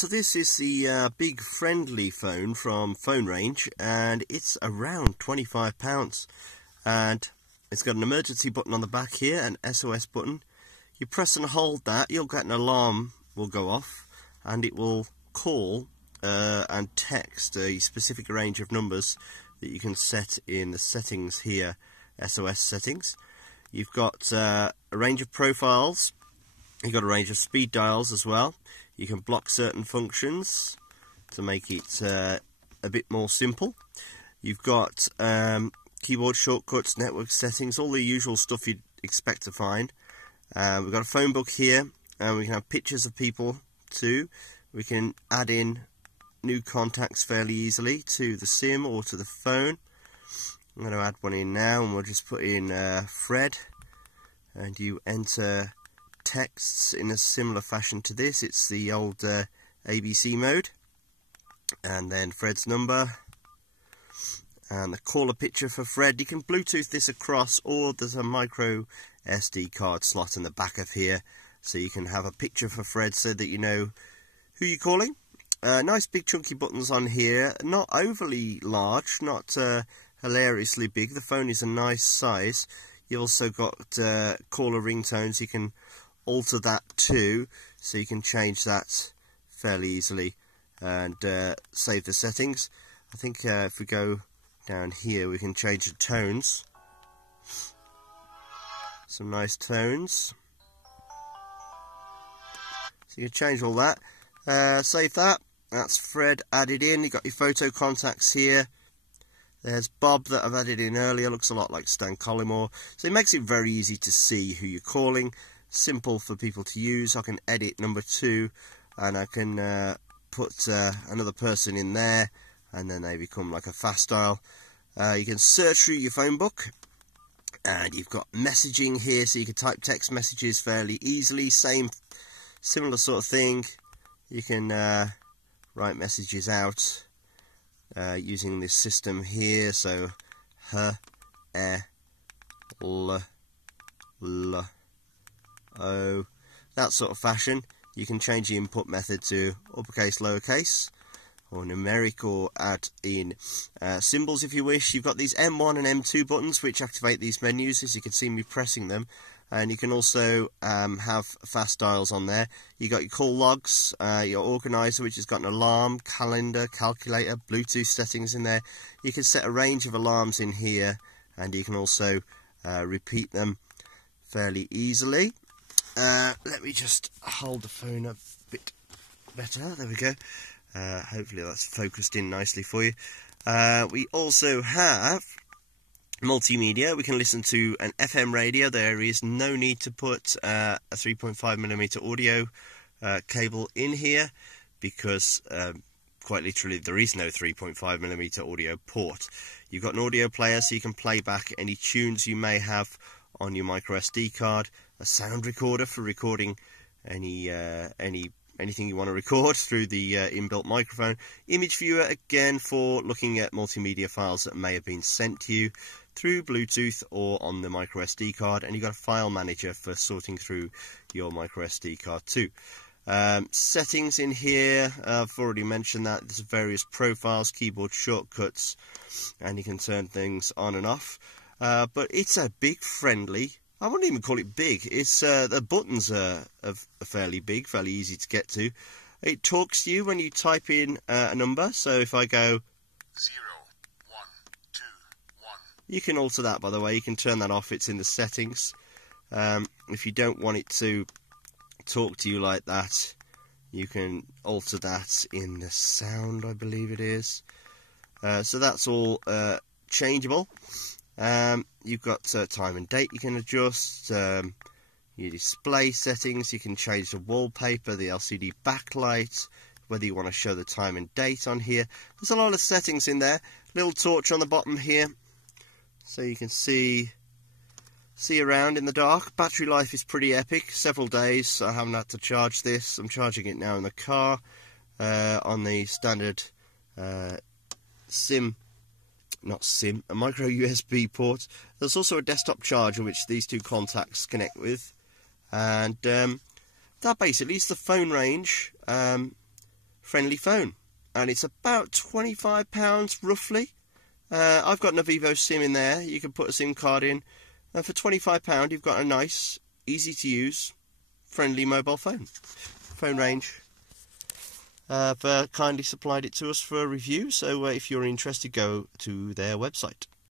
So this is the big friendly phone from Fonerange, and it's around £25, and it's got an emergency button on the back here, an SOS button. You press and hold that, you'll get an alarm will go off, and it will call and text a specific range of numbers that you can set in the settings here, SOS settings. You've got a range of profiles, you've got a range of speed dials as well. You can block certain functions to make it a bit more simple. You've got keyboard shortcuts, network settings, all the usual stuff you'd expect to find. We've got a phone book here, and we can have pictures of people too. We can add in new contacts fairly easily to the SIM or to the phone. I'm going to add one in now, and we'll just put in Fred, and you enter texts in a similar fashion to this. It's the old ABC mode, and then Fred's number and the caller picture for Fred. You can Bluetooth this across, or there's a micro SD card slot in the back of here, so you can have a picture for Fred so that you know who you're calling. Nice big chunky buttons on here, not overly large, not hilariously big. The phone is a nice size. You also got caller ringtones. You can alter that too, so you can change that fairly easily and save the settings. I think if we go down here, we can change the tones. Some nice tones. So you can change all that. Save that. That's Fred added in. You've got your photo contacts here. There's Bob that I've added in earlier. Looks a lot like Stan Collymore. So it makes it very easy to see who you're calling. Simple for people to use. I can edit number 2, and I can put another person in there, and then they become like a fast dial. You can search through your phone book, and you've got messaging here, so you can type text messages fairly easily. Similar sort of thing. You can write messages out using this system here. So H, E, L, L, O, that sort of fashion. You can change the input method to uppercase, lowercase, or numeric, or add in symbols if you wish. You've got these M1 and M2 buttons which activate these menus, as you can see me pressing them, and you can also have fast dials on there. You've got your call logs, your organizer, which has got an alarm, calendar, calculator, Bluetooth settings in there. You can set a range of alarms in here, and you can also repeat them fairly easily. Let me just hold the phone a bit better. There we go. Hopefully that's focused in nicely for you. We also have multimedia. We can listen to an FM radio. There is no need to put a 3.5mm audio cable in here, because quite literally there is no 3.5mm audio port. You've got an audio player, so you can play back any tunes you may have on your micro SD card, a sound recorder for recording anything you want to record through the inbuilt microphone, image viewer again for looking at multimedia files that may have been sent to you through Bluetooth or on the micro SD card, and you've got a file manager for sorting through your micro SD card too. Settings in here, I've already mentioned that. There's various profiles, keyboard shortcuts, and you can turn things on and off. But it's a big friendly, I wouldn't even call it big, it's the buttons are fairly big, fairly easy to get to. It talks to you when you type in a number, so if I go 0, 1, 2, 1. You can alter that, by the way. You can turn that off, it's in the settings. If you don't want it to talk to you like that, you can alter that in the sound, I believe it is. So that's all changeable. You've got time and date you can adjust, your display settings, you can change the wallpaper, the LCD backlight, whether you want to show the time and date on here. There's a lot of settings in there. Little torch on the bottom here, so you can see around in the dark. Battery life is pretty epic, several days. I haven't had to charge this. I'm charging it now in the car on the standard a micro USB port. There's also a desktop charger which these two contacts connect with, and that basically is the Fonerange friendly phone, and it's about £25 roughly. I've got an Avivo SIM in there. You can put a SIM card in, and for £25 you've got a nice, easy to use, friendly mobile phone. Fonerange have kindly supplied it to us for a review, so if you're interested, go to their website.